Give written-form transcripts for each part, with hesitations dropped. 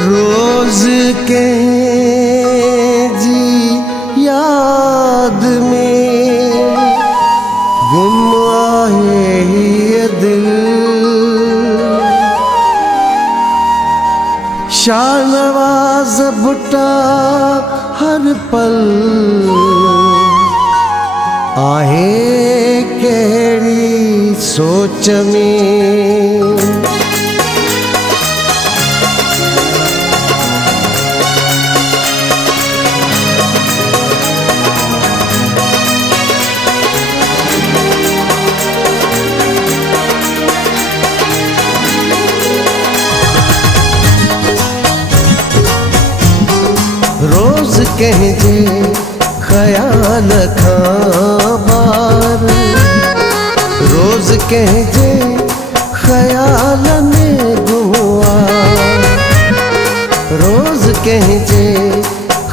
रोज के जी याद में गुम आए ये दिल, शाहनवाज़ बुटा हर पल आहे केड़ी सोच में। रोज कहजे ख्याल खाबार, रोज कहजे ख्याल में गुआ, रोज कहजे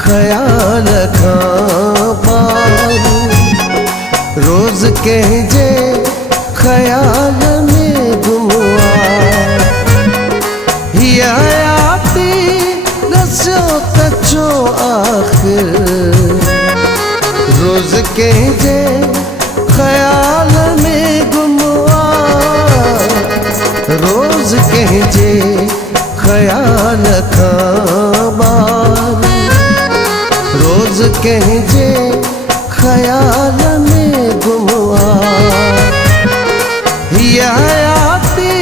ख्याल खाबार, रोज कहजे ख्याल में गुआ। हयाती दसो तचो आखिर, रोज कहजे ख्याल में गुआ, रोज कहजे ख्याल खाबार, रोज कहजे ख्याल में गुआ। हयाती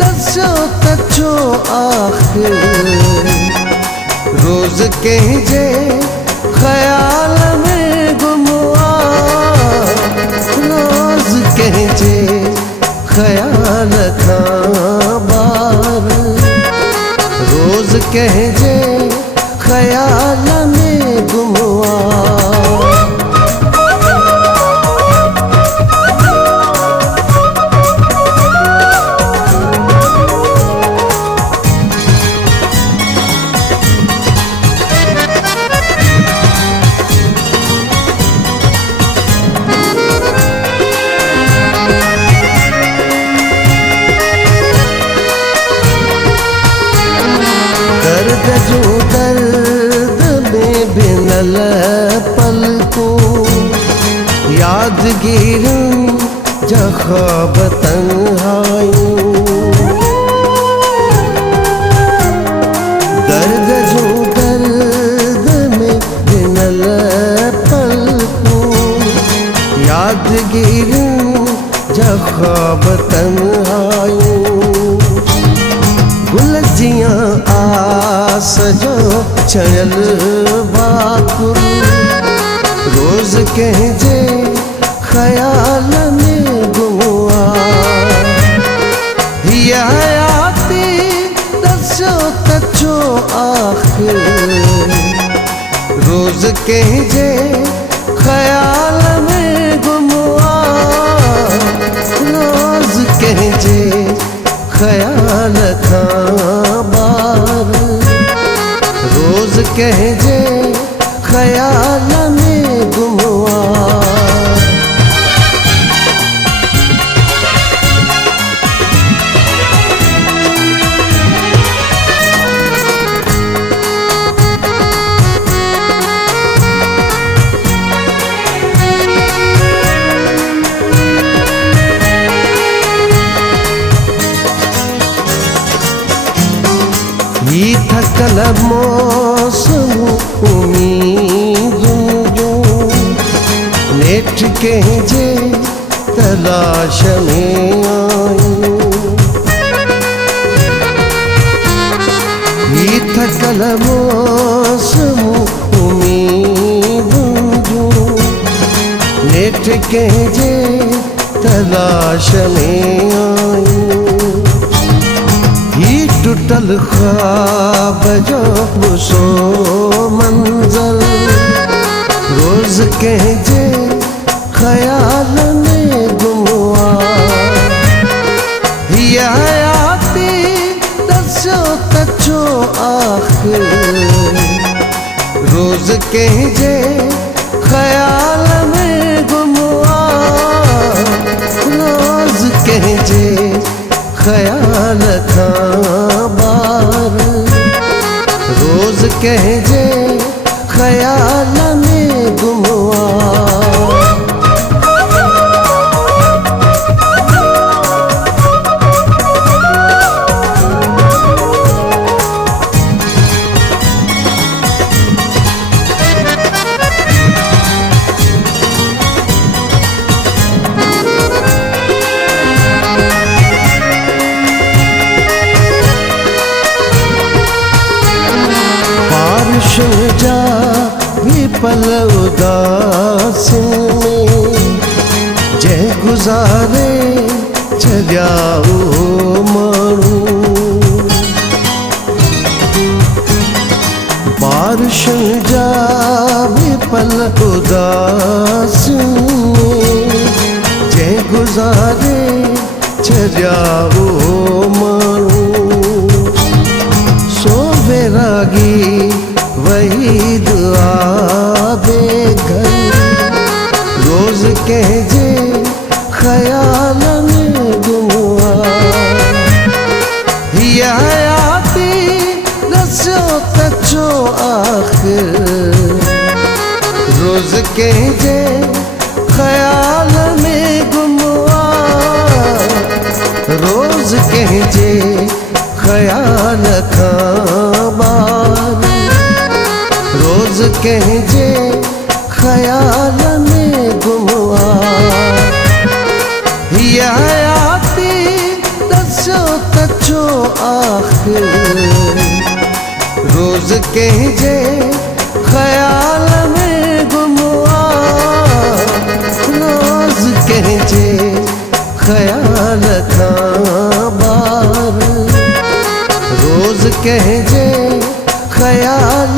दसो तचो आखिर, रोज कहजे ख्याल में गुआ, रोज कहजे ख्याल खाबार, रोज कहजे ख्याल में गुआ। दर्द जो दर्द में बिनल पलकों, यादगीर जख्वाब तन्हायूं। दर्द जो दर्द में बिनल पलकों, यादगीर जख्वाब तन्हायूं। गुलजियां आस जो चढ़ल बाकुर, रोज कहजे ख्याल में गुआ। हयाती दसो तचो आखिर, रोज कहजे ख्याल में गुआ, रोज कहजे ख्याल खाबार, रोज कहजे ख्याल में गुआ। ये थकल मौसम उम्मीदों जो, नेठ कहजे तलाश में आयूं। ये थकल मौसम उम्मीदों जो, नेठ कहजे तलाश में आयूं। टूटल ख्वाब जो सो मंजर, रोज कहजे ख्याल में गुआ। हयाती दसो तचो आखिर, रोज कहिजे ख्याल में गुमआ, रोज कहिजे ख्याल था बार, रोज कहिजे ख्याल में गुमआ। जा भी पल उदास में जय गुजारे चलियाओ मानू, बारिश जा भी पल उदास में जय गुजारे चलियाओ मानू। सो वैरागी वही दुआ बेघर, रोज कहिजे ख्याल में गुमआ। ये हयाती रस्यो तचो आखिर, रोज कहिजे ख्याल में गुमआ, रोज कहिजे ख्याल था बार, रोज कहिजे ख्याल में गुमआ। ये हयाती दसो तचो आखिर, रोज कहिजे ख्याल में गुमआ, रोज कहिजे ख्याल था बार, रोज कहिजे ख्याल